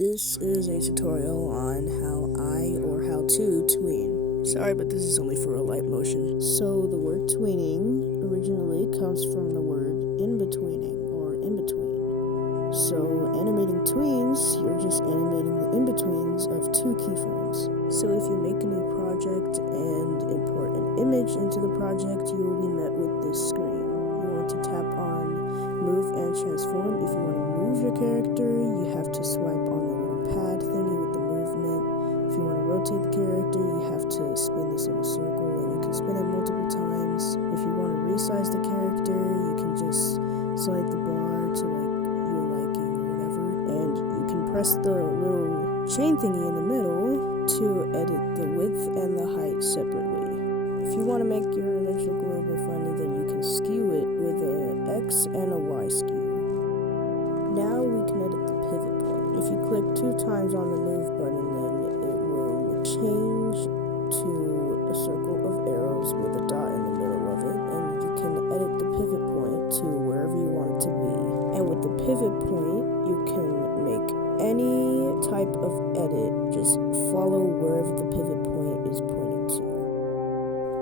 This is a tutorial on how to tween. Sorry, but this is only for a light motion. So the word tweening originally comes from the word in-betweening or in-between. So animating tweens, you're just animating the in-betweens of two keyframes. So if you make a new project and import an image into the project, you will be met with this screen. You want to tap on move and transform. If you want to move your character, you have to swipe on the little pad thingy with the movement. If you want to rotate the character, you have to spin this little circle, and you can spin it multiple times. If you want to resize the character, you can just slide the bar to your liking or whatever, and you can press the little chain thingy in the middle to edit the width and the height separately. If you want to make your image look a little bit funny, then you can skew it with a X and a Y skew. Now we can edit the pivot point. If you click 2 times on the move button, then it will change to a circle of arrows with a dot in the middle of it, and you can edit the pivot point to wherever you want it to be. And with the pivot point, you can make any type of edit, just follow wherever the pivot point is pointing to.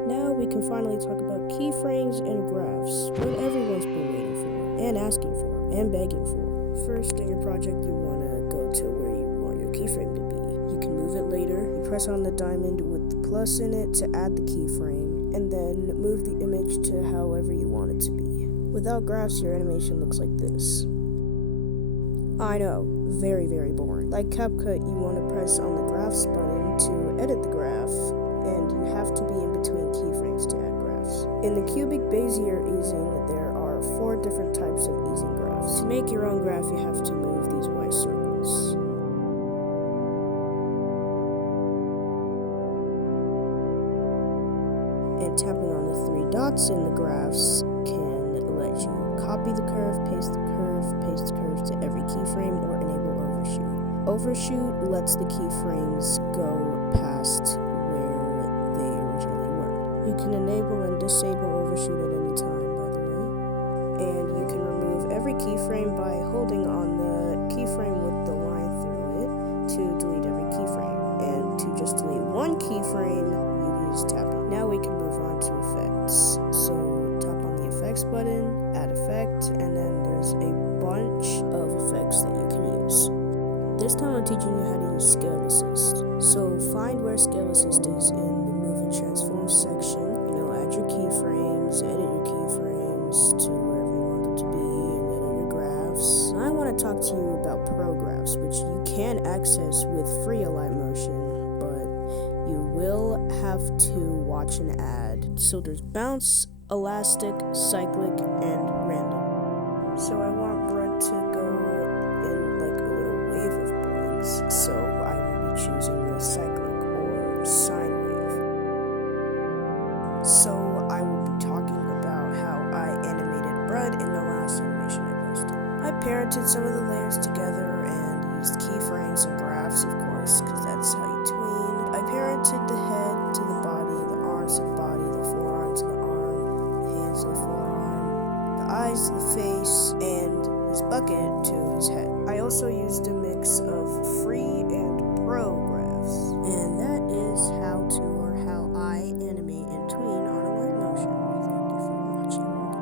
Now we can finally talk about keyframes and graphs, what everyone's been waiting for, and asking for, and begging for. First, in your project, you want to go to where you want your keyframe to be. You can move it later. You press on the diamond with the plus in it to add the keyframe, and then move the image to however you want it to be. Without graphs, your animation looks like this. I know, very, very boring. Like CapCut, you want to press on the graphs button to edit the graph, and you have to be in between keyframes to add graphs. In the cubic Bezier easing, there are 4 different types of easing graphs. To make your own graph, you have to move these white circles. And tapping on the 3 dots in the graphs can let you copy the curve, paste the curve to every keyframe, or enable overshoot. Overshoot lets the keyframes go past you can enable and disable overshoot at any time, by the way. And you can remove every keyframe by holding on the keyframe with the line through it to delete every keyframe. And to just delete one keyframe, you use tapping. Now we can move on to effects. So tap on the effects button, add effect, and then there's a bunch of effects that you can use. This time I'm teaching you how to use scale assist. So find where scale assist is in the move and transform section. Add your keyframes, edit your keyframes to wherever you want them to be, and edit your graphs. I want to talk to you about pro graphs, which you can access with free Light Motion, but you will have to watch an ad. So there's bounce, elastic, cyclic, and random. So I want bread to go in like a little wave of boings, so I will be choosing the cyclic or sine wave. So I will be talking about how I animated bread in the last animation I posted. I parented some of the layers together and used keyframes and graphs, of course, because that's how you tween. I parented the head to the body, the arms to the body, the forearm to the arm, the hands to the forearm, the eyes to the face, and his bucket to his head. I also used a mix of free and pro graphs. And that is how I